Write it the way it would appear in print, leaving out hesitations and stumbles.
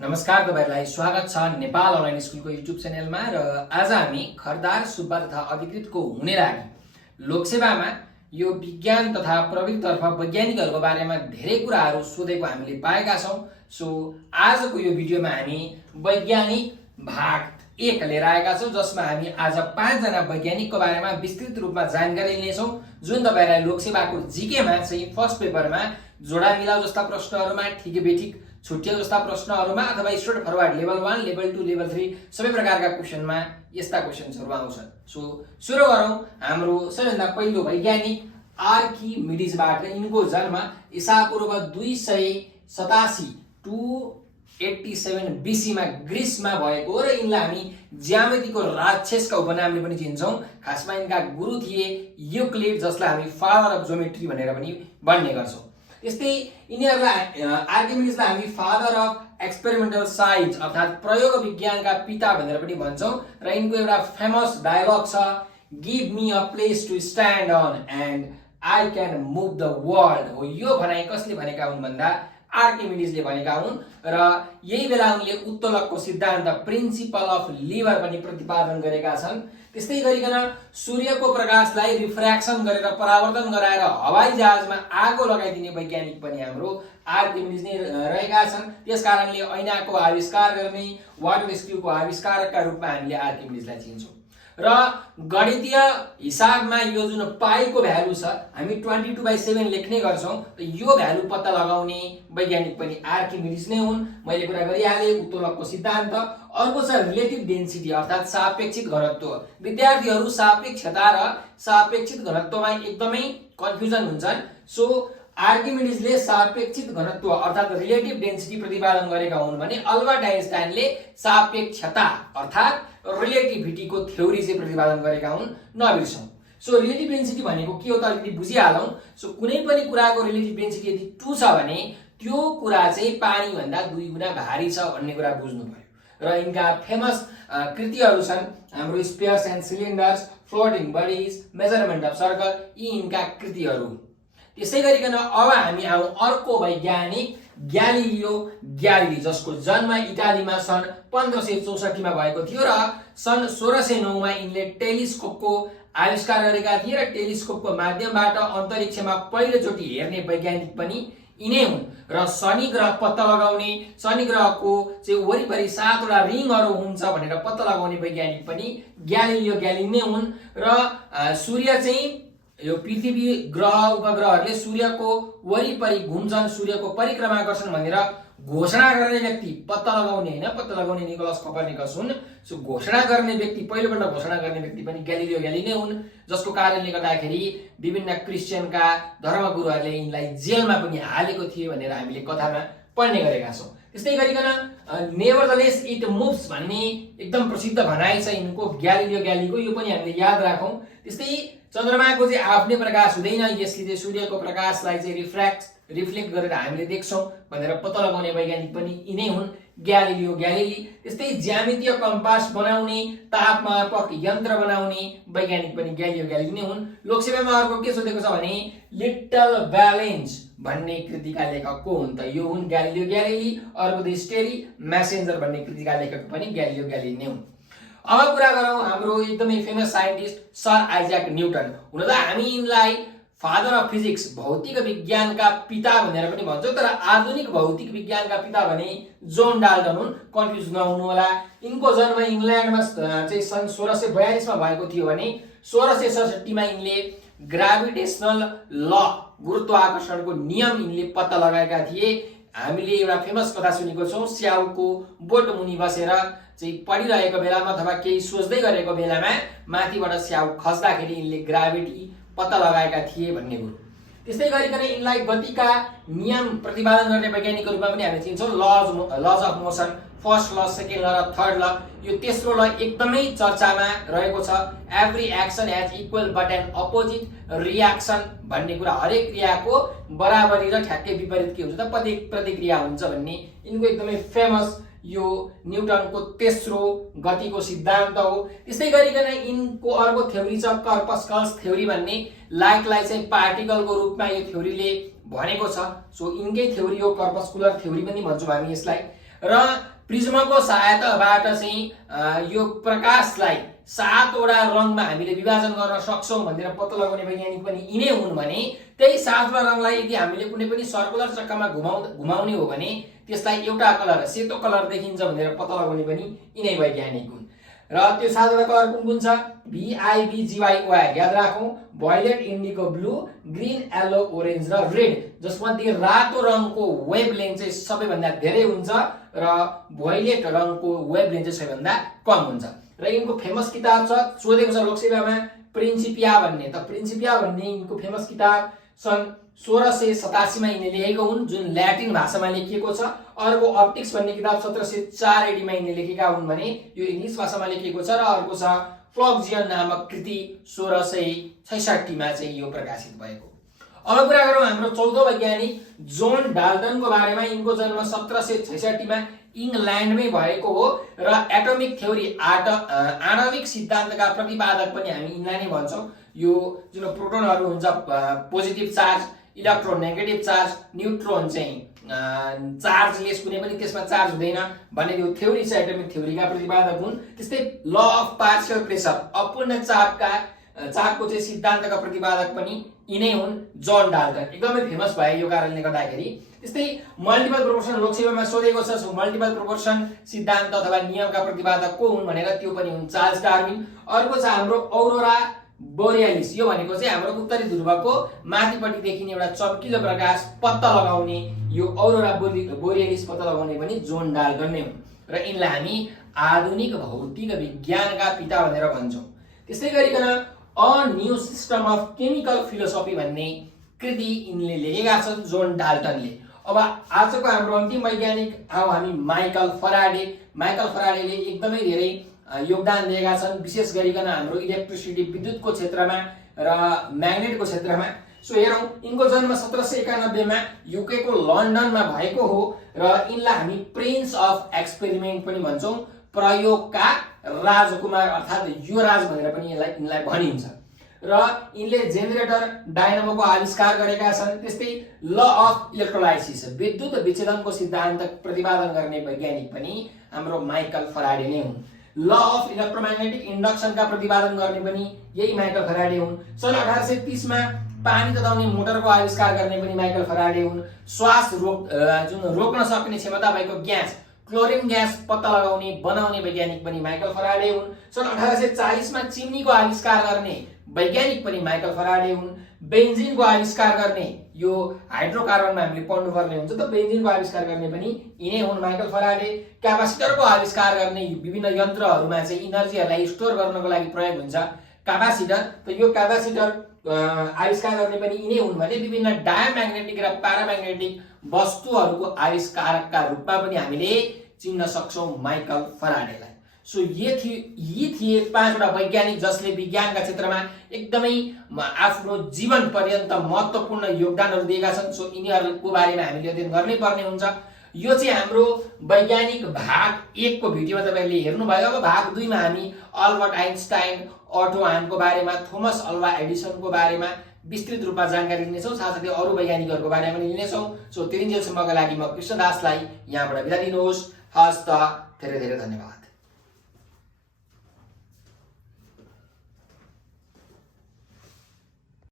नमस्कार, तपाईहरुलाई स्वागत छ नेपाल अनलाइन स्कुलको युट्युब च्यानलमा। र आज हामी खरदार सुब्बा तथा अधिकृतको हुने लागि लोकसेवामा यो विज्ञान तथा प्रविधितर्फ वैज्ञानिकहरूको बारेमा धेरै कुराहरू सोधेको हामीले पाएका छौं। सो आजको यो भिडियोमा हामी वैज्ञानिक भाग 1 लिएर आएका छौं, जसमा हामी आज 5 जना वैज्ञानिकको बारेमा विस्तृत रूपमा जानकारी लिनेछौं, जुन तपाईहरुलाई लोकसेवाको जीकेमा चाहिँ फर्स्ट पेपरमा जोडा मिलाउ जस्ता प्रश्नहरुमा, ठिकै बेठिक छुट्टियो जस्ता प्रश्नहरुमा अथवा straight forward level 1, level 2, level 3 सबै प्रकारका क्वेशनमा यस्ता क्वेशन्सहरु आउँछन्। सो सुरु गरौं हाम्रो सबैभन्दा पहिलो वैज्ञानिक आर्किमिडिजबाट। यिनको जन्म ईसापूर्व 287 287 BC मा ग्रीसमा भएको र यिनलाई हामी ज्यामितिको राक्षसका उपनामले पनि चिन्छौं। खासमा यिनका गुरु थिए युक्लिड, जसलाई हामी फादर अफ ज्योमेट्री भनेर पनि भन्ने गर्छौं। त्यस्तै यिनीहरुलाई आर्किमिडिजलाई हामी फादर अफ एक्सपेरिमेन्टल साइन्स अर्थात प्रयोग विज्ञानका पिता भनेर पनि भन्छौं। र यिनको एउटा फेमस डायलग छ, give me a place to stand on and I can move the world. हो, यो भनाइ कसले भनेका हुन् भन्दा आर्किमिडिजले भनेका हुन्। र यही बेला उनले उत्तोलकको सिद्धान्त प्रिन्सिपल अफ लिभर पनि प्रतिपादन गरेका छन्। त्यस्तै गरिकन सूर्यको प्रकाशलाई रिफ्र्याक्सन गरेर परावर्तन गराएर हवाई जहाजमा आगो लगाइदिने वैज्ञानिक पनि हाम्रो आर्किमिडिज नै रहेका छन्। त्यसकारणले ऐनाको आविष्कार गर्ने, वाटर स्क्रूको आविष्कारकका रूपमा हामीले आर्किमिडिजलाई चिन्छौं। र गणितीय हिसाबमा यो जुन पाईको भ्यालु छ, हामी 22/7 लेख्ने गर्छौं। यो भ्यालु पत्ता लगाउने वैज्ञानिक पनि आर्किमिडिज नै हुन्। मैले कुरा गरिहाले उत्तोलकको सिद्धान्त। अर्को छ रिलेटिभ डेन्सिटी अर्थात सापेक्षित घनत्व। विद्यार्थीहरु सापेक्षता र सापेक्षित घनत्वमा एकदमै कन्फ्युजन हुन्छन्। सो आर्किमिडिजले सापेक्षित घनत्व अर्थात रिलेटिभ डेन्सिटी प्रतिपादन गरेका हुन् भने अल्बर्ट आइन्स्टाइनले सापेक्षता अर्थात रिलेटिभिटीको थ्योरी चाहिँ प्रतिपादन गरेका हुन्, नबिर्सौं। सो रिलेटिभ डेन्सिटी भनेको के हो त अलिकति बुझिहालौं। सो कुनै पनि कुराको रिलेटिभ डेन्सिटी यदि 2 छ भने त्यो कुरा चाहिँ पानी भन्दा 2 गुणा भारी छ भन्ने कुरा बुझ्नु पर्यो। र यिनका फेमस कृतिहरू छन् हाम्रो spheres and cylinders, floating bodies, measurement of circle, यी यिनका कृतिहरू। त्यसै गरिकन अब हामी आउँ अर्को वैज्ञानिक ग्यालिलियो ग्यालिली, जसको जन्म इटालीमा सन् 1564 मा भएको थियो र सन् 1609 मा यिनले टेलिस्कोपको आविष्कार गरेका थिए र टेलिस्कोपको माध्यमबाट अन्तरिक्षमा पहिलोचोटि हेर्ने वैज्ञानिक पनि यिनै हुन्। र शनि ग्रह पत्ता लगाउने, शनि ग्रहको चाहिँ वरिपरि 7 वटा रिङहरू हुन्छ भनेर पत्ता लगाउने वैज्ञानिक पनि ग्यालिलियो ग्यालिली नै हुन्। र सूर्य चाहिँ यो पृथ्वी ग्रह उपग्रहहरूले सूर्यको वरिपरि घुम्छन्, सूर्यको परिक्रमा गर्छन् भनेर घोषणा गर्ने व्यक्ति, पत्ता लगाउने हैन, पत्ता लगाउने निकोलस कोपरनिकस हुन्। सो घोषणा गर्ने व्यक्ति, पहिलोपल्ट घोषणा गर्ने व्यक्ति पनि ग्यालिलियो ग्यालिली नै हुन्, जसको कारणले गर्दाखेरि विभिन्न क्रिश्चियनका धर्मगुरुहरूले यिनलाई जेलमा पनि हालेको थियो भनेर हामीले कथामा पढ्ने गरेका छौं। त्यस्तै गरिकन नेभरदलेस इट मुभ्स भन्ने एकदम प्रसिद्ध भनाइ छ यिनको ग्यालिलियो ग्यालिलीको, यो पनि हामीले याद राखौं। त्यस्तै चन्द्रमाको चाहिँ आफ्नै प्रकाश हुँदैन, यसले चाहिँ सूर्यको प्रकाशलाई चाहिँ रिफ्लेक्ट गरेर हामीले देख्छौं भनेर पत्ता लगाउने वैज्ञानिक पनि यिनै हुन्, ग्यालिलियो ग्यालिली। त्यस्तै ज्यामितीय कम्पास बनाउने, तापमापक यन्त्र बनाउने वैज्ञानिक पनि ग्यालिलियो ग्यालिली नै हुन्। लोकसेवामा अर्को के सोधेको छ भने लिटल भ्यालेन्स भन्ने कृतिका लेखक को हुन् त? यो हुन् ग्यालिलियो ग्यालिली। अर्को द स्टेरी मेसेन्जर भन्ने कृतिका लेखक पनि ग्यालिलियो ग्यालिली नै हुन्। अब कुरा गरौं हाम्रो एकदमै famous scientist sir Isaac newton. हुन त हामी यिनलाई फादर अफ फिजिक्स भौतिक विज्ञानका पिता भनेर पनि भन्छौं, तर आधुनिक भौतिक विज्ञानका पिता भने जोन डाल्टन हुन्, कन्फ्युज नहुनु होला। यिनको जन्म इंग्ल्यान्डमा चाहिँ सन् 1642 मा भएको थियो भने 1667 मा यिनले ग्राभिटेशनल ल गुरुत्वाकर्षणको नियम यिनले पत्ता लगाएका थिए। हामीले एउटा फेमस कथा सुनेको छौं, स्याउको बोट मुनि बसेर चाहिँ पढिरहेको बेलामा अथवा केही सोच्दै गरेको बेलामा माथिबाट स्याउ खस्दाखेरि यिनले ग्राभिटी पत्ता लगाएका थिए भन्ने कुरो। त्यस्तै गरिकन यिनलाई गतिका नियम प्रतिपादन गर्ने वैज्ञानिकको रूपमा पनि हामी चिन्छौं। Laws of motion, first law, second law र थर्ड ल। यो तेस्रो ल एकदमै चर्चामा रहेको छ। Every action has equal but an opposite reaction भन्ने कुरा, हरेक क्रियाको बराबरी र ठ्याक्कै विपरीत के हुन्छ त प्रतिक्रिया हुन्छ भन्ने यिनको एकदमै फेमस यो न्युटनको तेस्रो गतिको सिद्धान्त हो। त्यस्तै गरिकन यिनको अर्को थ्योरी छ कर्पस्कल्स थ्योरी भन्ने, लाइटलाई चाहिँ पार्टिकलको रूपमा यो थ्योरीले भनेको छ। सो यिनकै थ्योरी हो, कर्पस्कुलर थ्योरी पनि भन्छौं हामी यसलाई। र प्रिज्मको सहायताबाट चाहिँ यो प्रकाशलाई 7 वटा रङमा हामीले विभाजन गर्न सक्छौं भनेर पत्ता लगाउने वैज्ञानिक पनि यिनै हुन् भने त्यही 7 वटा रङलाई यदि हामीले कुनै पनि सर्कुलर चक्कामा घुमाउने हो भने त्यसलाई एउटा कलर सेतो कलर देखिन्छ भनेर पत्ता लगाउने पनि यिनै वैज्ञानिक हुन्। र त्यो 7 वटा कलर कुन कुन छ? VIBGYOI याद राखौं, violet, indigo blue, green, yellow, orange र रेड, जसमध्ये रातो रङको वेभलेन्थ चाहिँ सबैभन्दा धेरै हुन्छ र भोयलेट रङको वेभलेन्थ चाहिँ सबैभन्दा कम हुन्छ। र यिनको फेमस किताब छ, सोधेको छ लोकसेवामा, प्रिन्सिपिया भन्ने। त प्रिन्सिपिया भन्ने यिनको फेमस किताब सन् 1687 मा यिनले लेखेको हुन्, जुन ल्याटिन भाषामा लेखिएको छ। अर्को अप्टिक्स भन्ने किताब 1704 AD मा यिनले लेखेका हुन् भने यो इङ्ग्लिश भाषामा लेखिएको छ। र अर्को छ फ्लक्जियन नामक कृति 1666 मा चाहिँ यो प्रकाशित भएको। अब कुरा गरौँ हाम्रो चौथो वैज्ञानिक जोन डाल्टनको बारेमा। यिनको जन्म 1766 मा इङ्ल्यान्डमै भएको हो र एटोमिक थ्योरी आणविक सिद्धान्तका प्रतिपादक पनि हामी यिनलाई नै भन्छौं। यो जुन प्रोटोनहरु हुन्छ positive charge, electron negative charge, neutron चाहिँ चार्जलेस, कुनै पनि त्यसमा चार्ज हुँदैन भन्ने यो थ्योरी छ, एटोमिक थ्योरीका प्रतिपादक हुन्। त्यस्तै ल अफ पार्शियल प्रेसर, अपूर्ण चापको चाहिँ सिद्धान्तका प्रतिपादक पनि यिनै हुन्, जोन डाल्टन। एकदमै फेमस भए यो कारणले गर्दाखेरि। त्यस्तै मल्टिपल प्रोपोर्सन लोकसेवामा सोधेको छ, मल्टिपल प्रोपोर्सन सिद्धान्त अथवा नियमका प्रतिपादक को हुन् भनेर, त्यो पनि हुन् चार्ल्स डार्विन। अर्को छ हाम्रो औरोरा बोरियालिस। यो भनेको चाहिँ हाम्रो उत्तरी ध्रुवको माथिपट्टि देखिने एउटा चम्किलो प्रकाश पत्ता लगाउने, यो औरोरा बोरियालिस पत्ता लगाउने पनि जोन डाल्टन नै हुन्। र यिनलाई हामी आधुनिक भौतिक विज्ञानका पिता भनेर भन्छौं। त्यस्तै गरिकन a new system of chemical philosophy भन्ने कृति यिनले लेखेका छन्, जोन डाल्टनले। अब आजको हाम्रो अन्तिम वैज्ञानिक आउ हामी माइकल फराडे। माइकल फराडेले एकदमै धेरै योगदान दिएका छन्, विशेष गरिकन हाम्रो इलेक्ट्रिसिटी विद्युतको क्षेत्रमा र म्याग्नेटको क्षेत्रमा। सो हेरौं, यिनको जन्म 1791 मा युके को लन्डनमा भएको हो र यिनलाई हामी प्रिन्स अफ एक्सपेरिमेन्ट पनि भन्छौं, प्रयोगका राजकुमार अर्थात् युवराज भनेर पनि यिनलाई भनिन्छ। र यिनले जेनेरेटर डायनामोको आविष्कार गरेका छन्। त्यस्तै ल अफ इलेक्ट्रोलाइसिस, विद्युत विच्छेदनको सिद्धान्त प्रतिपादन गर्ने वैज्ञानिक पनि हाम्रो माइकल फराडे नै हुन्। ल अफ इलेक्ट्रोम्याग्नेटिक इन्डक्सनका प्रतिपादन गर्ने पनि यही माइकल फराडे हुन्। सन् 1830 मा पानी तताउने मोटरको आविष्कार गर्ने पनि माइकल फराडे हुन्। श्वास रोक्न सक्ने क्षमता भएको ग्यास क्लोरिन ग्यास पत्ता लगाउने बनाउने वैज्ञानिक पनि माइकल फराडे हुन्। सन् 1840 मा चिम्नीको आविष्कार गर्ने वैज्ञानिक पनि माइकल फराडे हुन्। बेन्जिनको आविष्कार गर्ने, यो हाइड्रोकार्बनमा हामीले पढ्नु पर्ने हुन्छ, त बेन्जिनको आविष्कार गर्ने पनि यिनै हुन्, माइकल फराडे। क्यापासिटरको आविष्कार गर्ने, विभिन्न यन्त्रहरूमा चाहिँ इनर्जीहरूलाई स्टोर गर्नको लागि प्रयोग हुन्छ क्यापासिटर, त यो क्यापासिटर आविष्कार गर्ने पनि यिनै हुन् भने विभिन्न डायम्याग्नेटिक र प्याराम्याग्नेटिक वस्तुहरूको आविष्कारकका रूपमा पनि हामीले चिन्न सक्छौं माइकल फराडेलाई। सो यी थिए 5 वटा वैज्ञानिक जसले विज्ञानका क्षेत्रमा एकदमै आफ्नो जीवन पर्यन्त महत्त्वपूर्ण योगदानहरू दिएका छन्। सो यिनीहरूको बारेमा हामीले अध्ययन गर्नै पर्ने हुन्छ। यो चाहिँ हाम्रो वैज्ञानिक भाग 1 को भिडियोमा तपाईहरुले हेर्नुभयो। अब भाग 2 मा हामी अल्बर्ट आइन्स्टाइन, अटो हानको बारेमा, थोमस अल्वा एडिसनको बारेमा विस्तृत रूपमा जानकारी लिनेछौं, साथसाथै अरु वैज्ञानिकहरूको बारेमा पनि लिनेछौं। सो त्यतिन्जेलसम्मका लागि म कृष्णदासलाई यहाँबाट बिदा दिनुहोस्। हस्त, धेरै धेरै धन्यवाद।